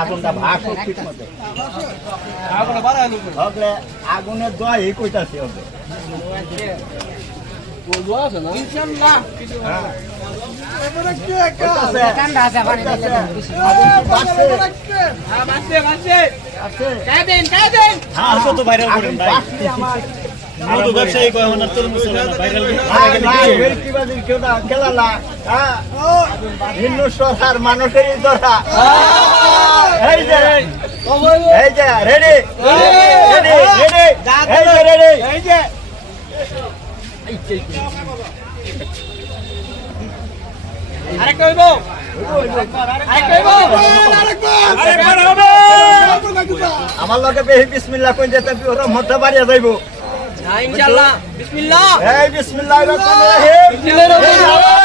আগুনটা ভাগ ঠিক মতো আগুনের দোয়া এই কইতাছি হবে ব্যবসায়ী মানুষেরই ধরা এই যে রেডি এই যে আমার লগে বেশি বিসমিল্লাহ কই যেতে ওরা মধ্যে বাড়িয়ে যাইব ইনশাআল্লাহ বিসমিল্লাহ এই বিসমিল্লাহির রহমানির রহিম